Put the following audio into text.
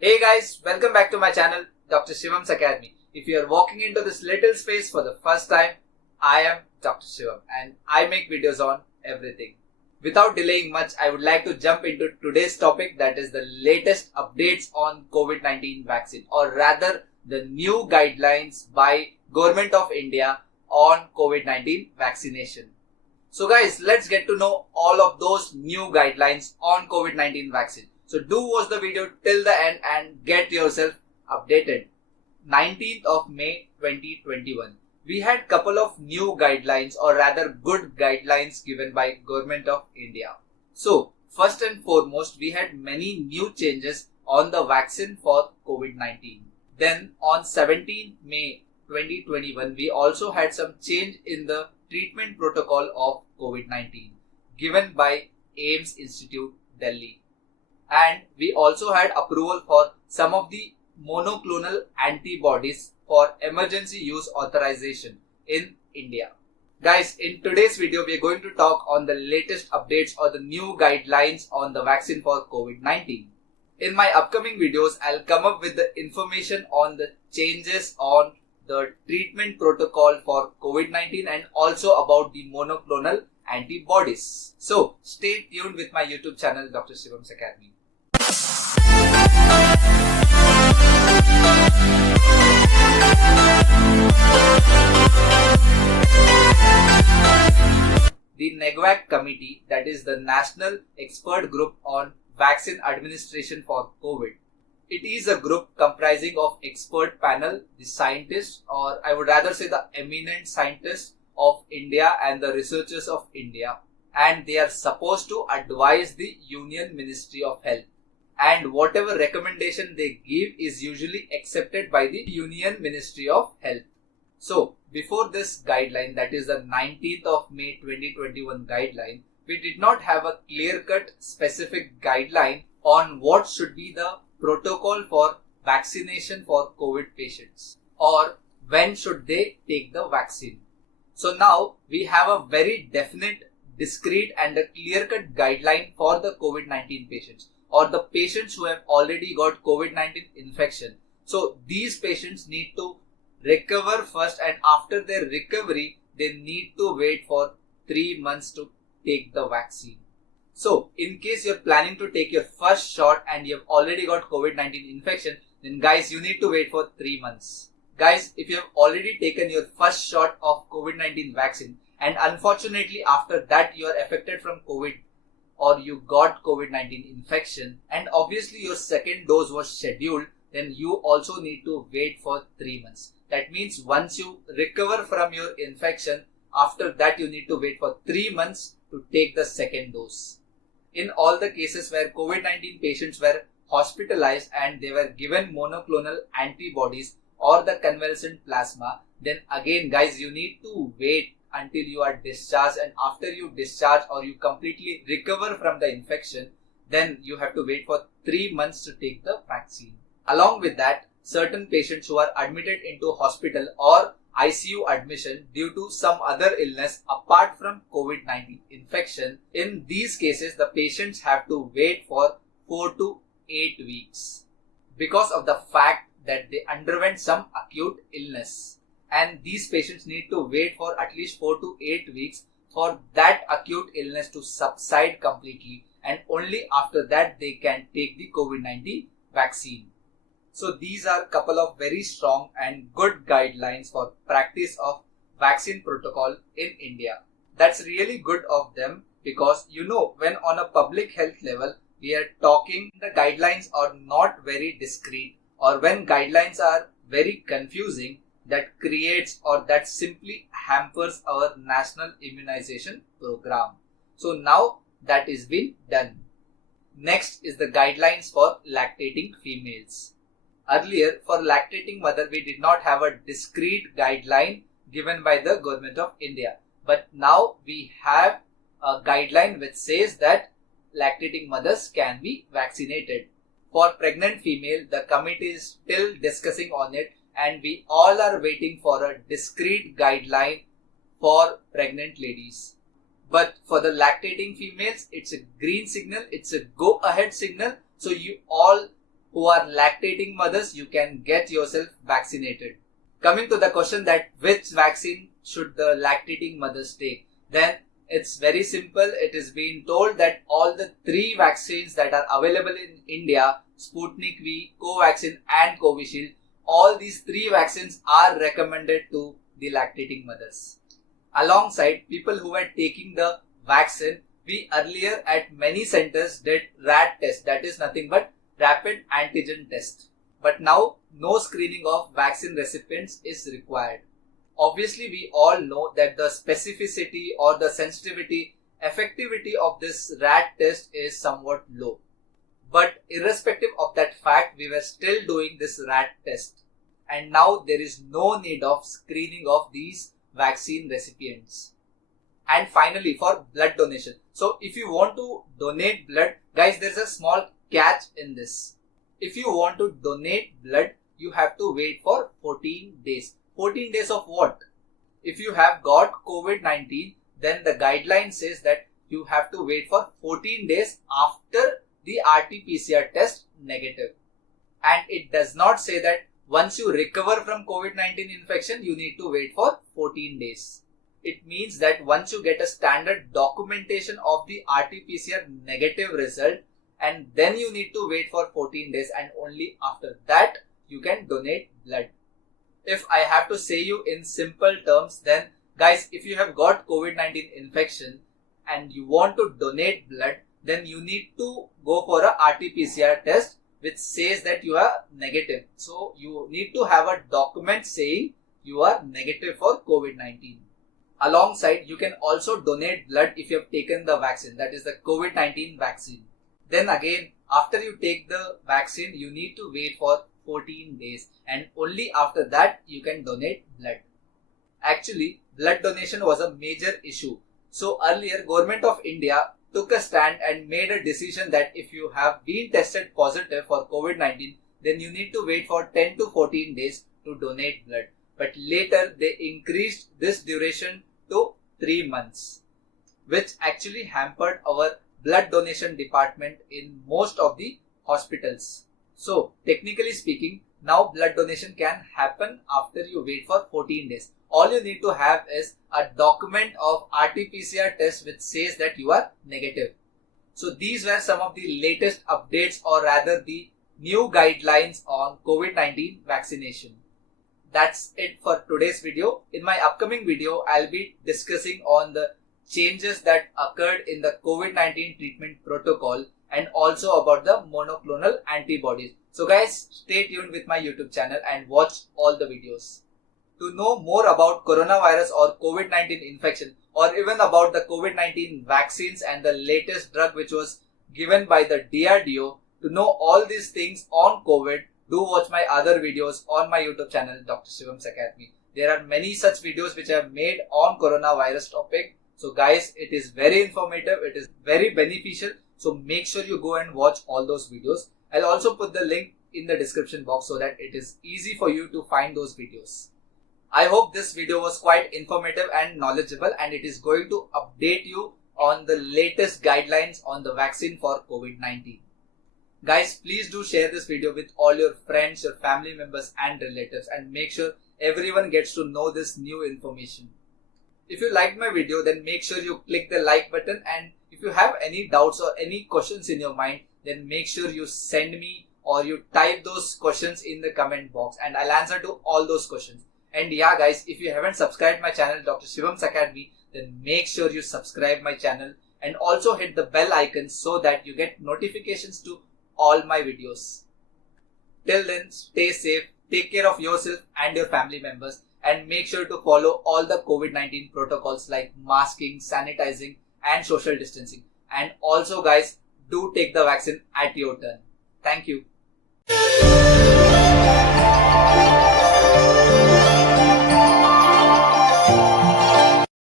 Hey guys, welcome back to my channel, Dr. Shivam's Academy. If you are walking into this little space for the first time, I am Dr. Shivam and I make videos on everything. Without delaying much, I would like to jump into today's topic, that is the latest updates on COVID-19 vaccine, or rather the new guidelines by Government of India on COVID-19 vaccination. So guys, let's get to know all of those new guidelines on COVID-19 vaccine. So do watch the video till the end and get yourself updated. 19th of May 2021. We had couple of new guidelines, or rather good guidelines given by Government of India. So first and foremost, we had many new changes on the vaccine for COVID-19. Then on 17th May 2021, we also had some change in the treatment protocol of COVID-19 given by AIIMS Institute, Delhi. And we also had approval for some of the monoclonal antibodies for emergency use authorization in India. Guys, in today's video, we are going to talk on the latest updates or the new guidelines on the vaccine for COVID-19. In my upcoming videos, I'll come up with the information on the changes on the treatment protocol for COVID-19 and also about the monoclonal antibodies. So stay tuned with my YouTube channel, Dr. Shivam's Academy. The NEGVAC committee, that is the National Expert Group on Vaccine Administration for COVID. It is a group comprising of expert panel, the scientists, or I would rather say the eminent scientists of India and the researchers of India, and they are supposed to advise the Union Ministry of Health, and whatever recommendation they give is usually accepted by the Union Ministry of Health. So before this guideline, that is the 19th of May 2021 guideline, we did not have a clear-cut specific guideline on what should be the protocol for vaccination for COVID patients, or when should they take the vaccine. So now we have a very definite, discrete and a clear-cut guideline for the COVID-19 patients, or the patients who have already got COVID-19 infection. So these patients need to recover first, and after their recovery, they need to wait for 3 months to take the vaccine. So in case you're planning to take your first shot and you've already got COVID-19 infection, then guys, you need to wait for 3 months. Guys, if you have already taken your first shot of COVID-19 vaccine and unfortunately after that you are affected from COVID, or you got COVID-19 infection and obviously your second dose was scheduled, then you also need to wait for 3 months. That means once you recover from your infection, after that you need to wait for 3 months to take the second dose. In all the cases where COVID-19 patients were hospitalized and they were given monoclonal antibodies or the convalescent plasma, then again guys, you need to wait until you are discharged, and after you discharge or you completely recover from the infection, then you have to wait for 3 months to take the vaccine. Along with that, certain patients who are admitted into hospital or ICU admission due to some other illness apart from COVID-19 infection, in these cases the patients have to wait for 4 to 8 weeks because of the fact that they underwent some acute illness, and these patients need to wait for at least 4 to 8 weeks for that acute illness to subside completely, and only after that they can take the COVID-19 vaccine. So these are a couple of very strong and good guidelines for practice of vaccine protocol in India. That's really good of them, because when on a public health level we are talking, the guidelines are not very discreet, or when guidelines are very confusing, that creates or that simply hampers our national immunization program. So now that is been done. Next is the guidelines for lactating females. Earlier, for lactating mother, we did not have a discrete guideline given by the Government of India. But now we have a guideline which says that lactating mothers can be vaccinated. For pregnant female, the committee is still discussing on it, and we all are waiting for a discrete guideline for pregnant ladies. But for the lactating females, it's a green signal, it's a go ahead signal. So you all who are lactating mothers, you can get yourself vaccinated. Coming to the question that which vaccine should the lactating mothers take, then it's very simple. It is being told that all the 3 vaccines that are available in India, Sputnik V, Covaxin and Covishield, all these 3 vaccines are recommended to the lactating mothers. Alongside people who were taking the vaccine, we earlier at many centers did RAT test, that is nothing but rapid antigen test. But now no screening of vaccine recipients is required. Obviously, we all know that the specificity or the sensitivity, effectivity of this RAT test is somewhat low. But irrespective of that fact, we were still doing this RAT test. And now there is no need of screening of these vaccine recipients. And finally, for blood donation. So if you want to donate blood, guys, there's a small catch in this. If you want to donate blood, you have to wait for 14 days. 14 days of what? If you have got COVID-19, then the guideline says that you have to wait for 14 days after the RT PCR test negative. And it does not say that once you recover from COVID-19 infection, you need to wait for 14 days. It means that once you get a standard documentation of the RT PCR negative result, and then you need to wait for 14 days, and only after that you can donate blood. If I have to say you in simple terms, then guys, if you have got COVID-19 infection and you want to donate blood, then you need to go for a RT PCR test which says that you are negative. So you need to have a document saying you are negative for COVID-19. Alongside, you can also donate blood if you have taken the vaccine, that is the COVID-19 vaccine. Then again, after you take the vaccine, you need to wait for 14 days, and only after that you can donate blood. Actually, blood donation was a major issue. So earlier, Government of India took a stand and made a decision that if you have been tested positive for COVID-19, then you need to wait for 10 to 14 days to donate blood. But later they increased this duration to 3 months, which actually hampered our blood donation department in most of the hospitals. So technically speaking, now blood donation can happen after you wait for 14 days. All you need to have is a document of RT PCR test which says that you are negative. So these were some of the latest updates, or rather the new guidelines on COVID-19 vaccination. That's it for today's video. In my upcoming video, I'll be discussing on the changes that occurred in the COVID-19 treatment protocol and also about the monoclonal antibodies. So guys, stay tuned with my YouTube channel and watch all the videos. To know more about coronavirus or COVID-19 infection, or even about the COVID-19 vaccines and the latest drug which was given by the DRDO, to know all these things on COVID, do watch my other videos on my YouTube channel, Dr. Shivam's Academy. There are many such videos which I have made on coronavirus topic. So guys, it is very informative, it is very beneficial. So make sure you go and watch all those videos. I'll also put the link in the description box so that it is easy for you to find those videos. I hope this video was quite informative and knowledgeable, and it is going to update you on the latest guidelines on the vaccine for COVID-19. Guys, please do share this video with all your friends, your family members and relatives, and make sure everyone gets to know this new information. If you liked my video, then make sure you click the like button, and if you have any doubts or any questions in your mind, then make sure you send me or you type those questions in the comment box and I'll answer to all those questions. And yeah guys, if you haven't subscribed my channel Dr. Shivam's Academy, then make sure you subscribe my channel and also hit the bell icon so that you get notifications to all my videos. Till then, stay safe, take care of yourself and your family members, and make sure to follow all the COVID-19 protocols like masking, sanitizing and social distancing. And also guys, do take the vaccine at your turn. Thank you.